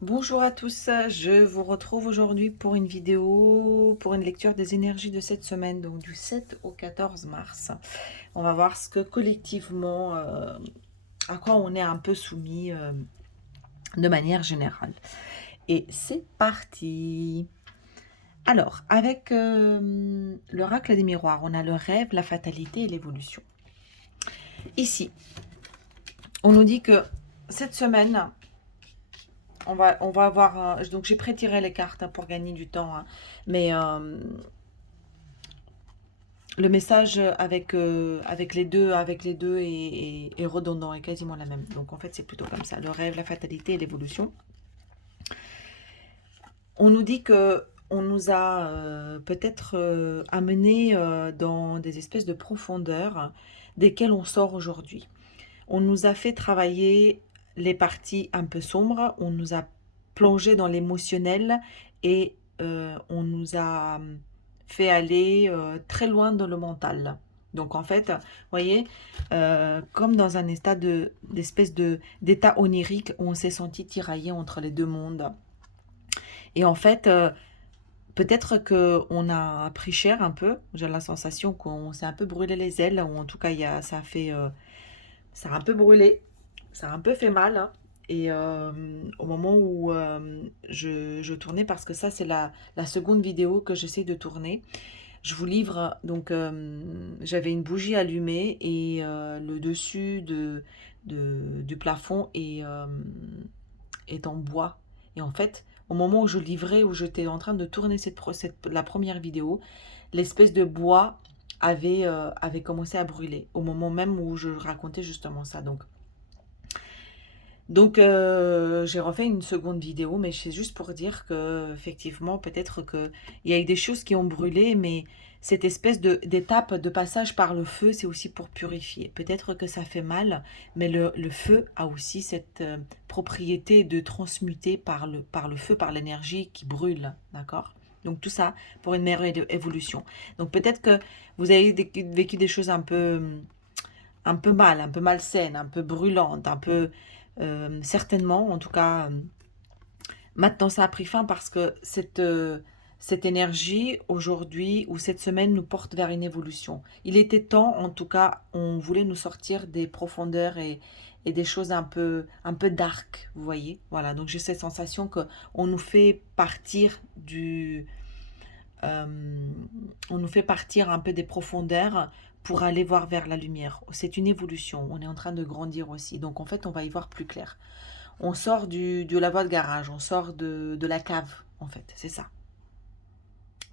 Bonjour à tous, je vous retrouve aujourd'hui pour une vidéo, pour une lecture des énergies de cette semaine, donc du 7 au 14 mars. On va voir ce que collectivement, à quoi on est un peu soumis de manière générale. Et c'est parti. Alors, avec l'oracle des miroirs, on a le rêve, la fatalité et l'évolution. Ici, on nous dit que cette semaine, on va avoir... donc j'ai pré-tiré les cartes pour gagner du temps, hein, mais le message avec les deux est redondant, est quasiment la même. Donc en fait, c'est plutôt comme ça. Le rêve, la fatalité et l'évolution. On nous dit que on nous a peut-être amené dans des espèces de profondeurs desquelles on sort aujourd'hui. On nous a fait travailler les parties un peu sombres, on nous a plongé dans l'émotionnel et on nous a fait aller très loin dans le mental. Donc en fait, vous voyez, comme dans un état d'espèce d'état onirique où on s'est senti tiraillé entre les deux mondes. Et en fait, peut-être que on a pris cher un peu. J'ai la sensation qu'on s'est un peu brûlé les ailes, ou en tout cas, ça a un peu brûlé, ça a un peu fait mal, hein. Et au moment où je tournais, parce que ça c'est la seconde vidéo que j'essaie de tourner, je vous livre, donc j'avais une bougie allumée et le dessus du plafond est en bois. Et en fait, au moment où je livrais, où j'étais en train de tourner la première vidéo, l'espèce de bois avait commencé à brûler, au moment même où je racontais justement ça. Donc, j'ai refait une seconde vidéo, mais c'est juste pour dire que effectivement, peut-être qu'il y a eu des choses qui ont brûlé, mais cette espèce d'étape de passage par le feu, c'est aussi pour purifier. Peut-être que ça fait mal, mais le feu a aussi cette propriété de transmuter par le feu, par l'énergie qui brûle, d'accord? Donc tout ça pour une meilleure évolution. Donc peut-être que vous avez vécu des choses un peu mal, un peu malsaine, un peu brûlante, un peu certainement, en tout cas, maintenant ça a pris fin parce que cette énergie aujourd'hui ou cette semaine nous porte vers une évolution. Il était temps, en tout cas, on voulait nous sortir des profondeurs et des choses un peu dark, vous voyez. Voilà, donc j'ai cette sensation que on nous fait partir euh, on nous fait partir un peu des profondeurs pour aller voir vers la lumière. C'est une évolution, on est en train de grandir aussi. Donc en fait, on va y voir plus clair. On sort de la voie de garage, on sort de la cave, en fait, c'est ça.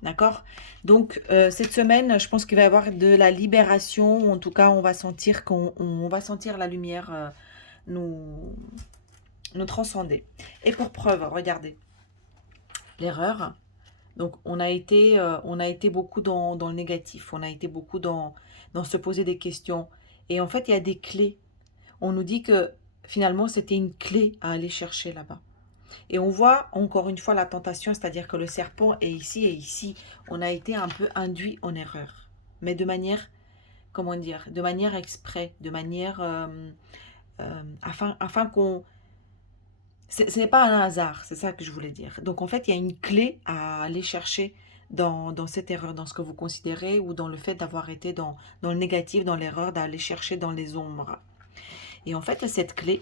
D'accord. Donc cette semaine, je pense qu'il va y avoir de la libération. En tout cas, on va sentir qu'on va sentir la lumière nous, nous transcender. Et pour preuve, regardez, l'erreur. Donc on a été beaucoup dans le négatif, on a été beaucoup dans se poser des questions. Et en fait, il y a des clés. On nous dit que finalement, c'était une clé à aller chercher là-bas. Et on voit encore une fois la tentation, c'est-à-dire que le serpent est ici et ici. On a été un peu induit en erreur. Mais de manière, comment dire, de manière exprès, de manière afin qu'on... Ce n'est pas un hasard, c'est ça que je voulais dire. Donc en fait, il y a une clé à aller chercher dans cette erreur, dans ce que vous considérez, ou dans le fait d'avoir été dans le négatif, dans l'erreur, d'aller chercher dans les ombres. Et en fait, cette clé,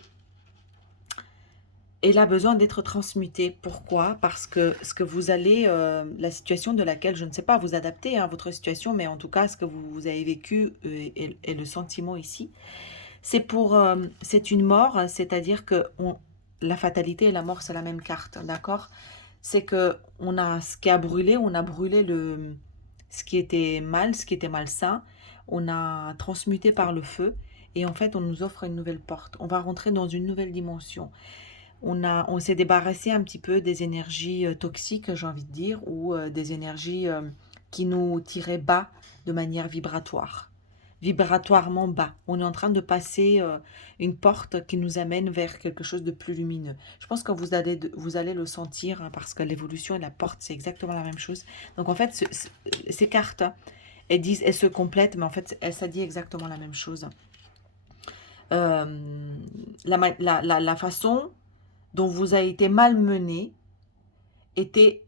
elle a besoin d'être transmutée. Pourquoi? Parce que ce que vous allez, la situation de laquelle, je ne sais pas, vous adapter à votre situation, mais en tout cas, ce que vous avez vécu et le sentiment ici, c'est une mort, c'est-à-dire que la fatalité et la mort, c'est la même carte, d'accord? C'est que on a ce qui a brûlé, on a brûlé ce qui était mal, ce qui était malsain, on a transmuté par le feu, et en fait, on nous offre une nouvelle porte. On va rentrer dans une nouvelle dimension. On s'est débarrassé un petit peu des énergies toxiques, j'ai envie de dire, ou des énergies qui nous tiraient bas de manière vibratoire. Vibratoirement bas. On est en train de passer une porte qui nous amène vers quelque chose de plus lumineux. Je pense que vous allez le sentir, hein, parce que l'évolution et la porte, c'est exactement la même chose. Donc en fait, ces cartes, hein, elles se complètent, mais en fait, ça dit exactement la même chose. Euh, la façon dont vous avez été malmené était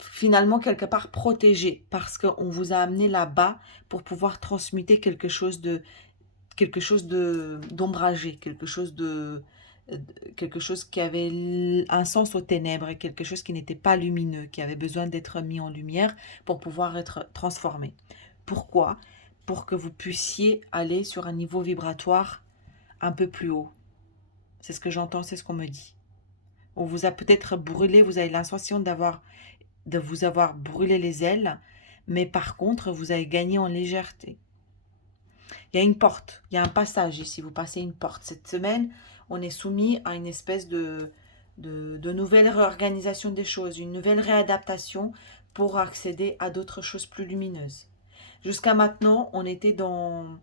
finalement quelque part protégé parce qu'on vous a amené là-bas pour pouvoir transmuter quelque chose de d'ombragé, quelque chose qui avait un sens aux ténèbres et quelque chose qui n'était pas lumineux, qui avait besoin d'être mis en lumière pour pouvoir être transformé. Pourquoi? Pour que vous puissiez aller sur un niveau vibratoire un peu plus haut. C'est ce que j'entends, c'est ce qu'on me dit. On vous a peut-être brûlé, vous avez l'impression de vous avoir brûlé les ailes, mais par contre, vous avez gagné en légèreté. Il y a une porte, il y a un passage ici, vous passez une porte. Cette semaine, on est soumis à une espèce de nouvelle réorganisation des choses, une nouvelle réadaptation pour accéder à d'autres choses plus lumineuses. Jusqu'à maintenant, on était dans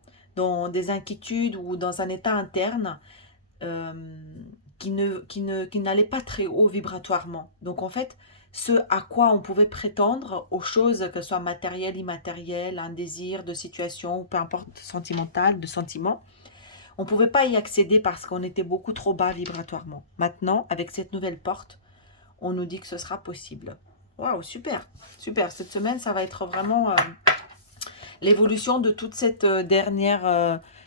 des inquiétudes ou dans un état interne euh, qui n'allait pas très haut vibratoirement. Donc en fait, ce à quoi on pouvait prétendre, aux choses, que ce soit matérielles, immatérielles, un désir de situation, ou peu importe, sentimental, de sentiments, on ne pouvait pas y accéder parce qu'on était beaucoup trop bas vibratoirement. Maintenant, avec cette nouvelle porte, on nous dit que ce sera possible. Waouh, super, super. Cette semaine, ça va être vraiment l'évolution de toute cette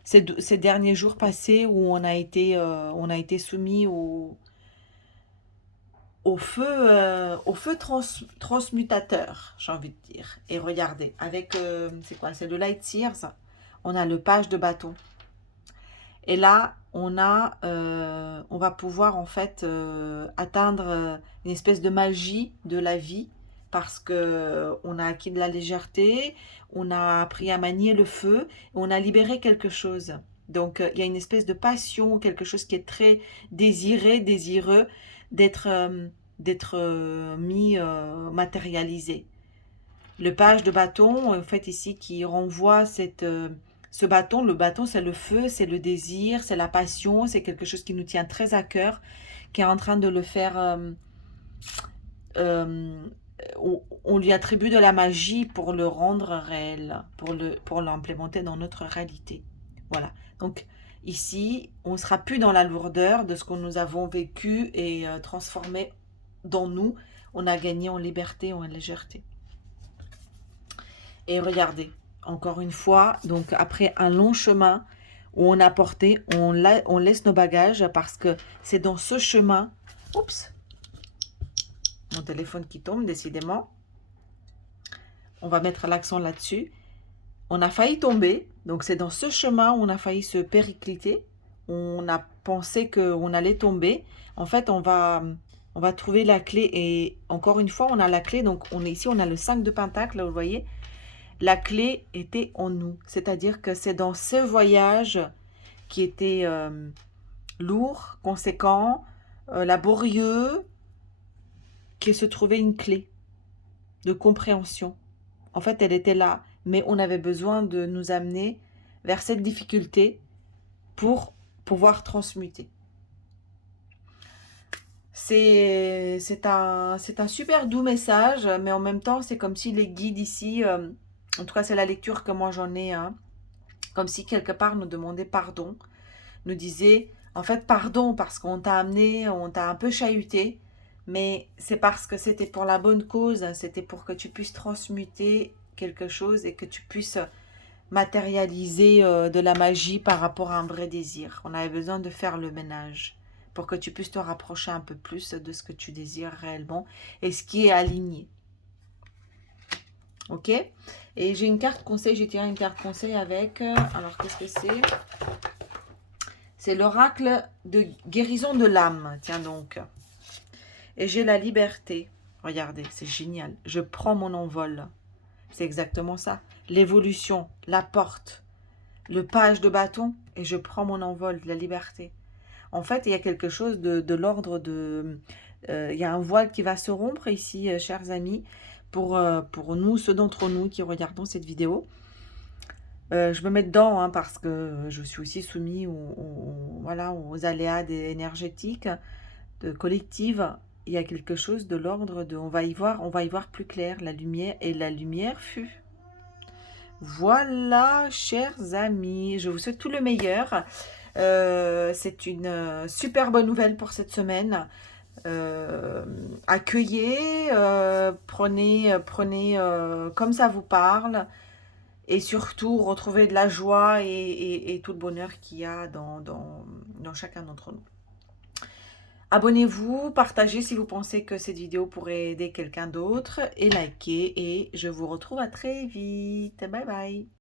ces derniers jours passés où on a été soumis au feu transmutateur, j'ai envie de dire. Et regardez, avec, c'est quoi, c'est le Light Seers, on a le page de bâton. Et là, on va pouvoir en fait atteindre une espèce de magie de la vie parce que on a acquis de la légèreté, on a appris à manier le feu, on a libéré quelque chose. Donc il y a une espèce de passion, quelque chose qui est très désireux d'être mis matérialisé. Le page de bâton, en fait ici, qui renvoie ce bâton. Le bâton, c'est le feu, c'est le désir, c'est la passion, c'est quelque chose qui nous tient très à cœur, qui est en train de le faire. Euh, on lui attribue de la magie pour le rendre réel, pour l'implémenter dans notre réalité. Voilà. Donc ici, on ne sera plus dans la lourdeur de ce que nous avons vécu et transformé dans nous. On a gagné en liberté, en légèreté. Et regardez, encore une fois, donc après un long chemin où on a porté, on laisse nos bagages parce que c'est dans ce chemin. Oups, mon téléphone qui tombe, décidément. On va mettre l'accent là-dessus. On a failli tomber, donc c'est dans ce chemin où on a failli se péricliter. On a pensé qu'on allait tomber. En fait, on va trouver la clé et encore une fois, on a la clé. Donc ici, on a le 5 de Pentacle, là, vous voyez. La clé était en nous. C'est-à-dire que c'est dans ce voyage qui était lourd, conséquent, laborieux, qu'il se trouvait une clé de compréhension. En fait, elle était là, mais on avait besoin de nous amener vers cette difficulté pour pouvoir transmuter. C'est un super doux message, mais en même temps, c'est comme si les guides ici, en tout cas c'est la lecture que moi j'en ai, hein, comme si quelque part nous demandaient pardon, nous disaient en fait pardon parce qu'on t'a amené, on t'a un peu chahuté, mais c'est parce que c'était pour la bonne cause, c'était pour que tu puisses transmuter quelque chose et que tu puisses matérialiser de la magie par rapport à un vrai désir. On avait besoin de faire le ménage pour que tu puisses te rapprocher un peu plus de ce que tu désires réellement et ce qui est aligné. Ok? Et j'ai une carte conseil, j'ai tiré une carte conseil avec, alors qu'est-ce que c'est? C'est l'oracle de guérison de l'âme, tiens donc. Et j'ai la liberté. Regardez, c'est génial. Je prends mon envol. C'est exactement ça. L'évolution, la porte, le page de bâton, et je prends mon envol, la liberté. En fait, il y a quelque chose de l'ordre de... il y a un voile qui va se rompre ici, chers amis, pour nous, ceux d'entre nous qui regardons cette vidéo. Je me mets dedans hein, parce que je suis aussi soumise voilà, aux aléas énergétiques, de collectives. Il y a quelque chose de l'ordre de... on va y voir plus clair, la lumière, et la lumière fut. Voilà, chers amis, je vous souhaite tout le meilleur. C'est une, super bonne nouvelle pour cette semaine. Accueillez, prenez, comme ça vous parle et surtout retrouvez de la joie et tout le bonheur qu'il y a dans chacun d'entre nous. Abonnez-vous, partagez si vous pensez que cette vidéo pourrait aider quelqu'un d'autre et likez et je vous retrouve à très vite. Bye bye.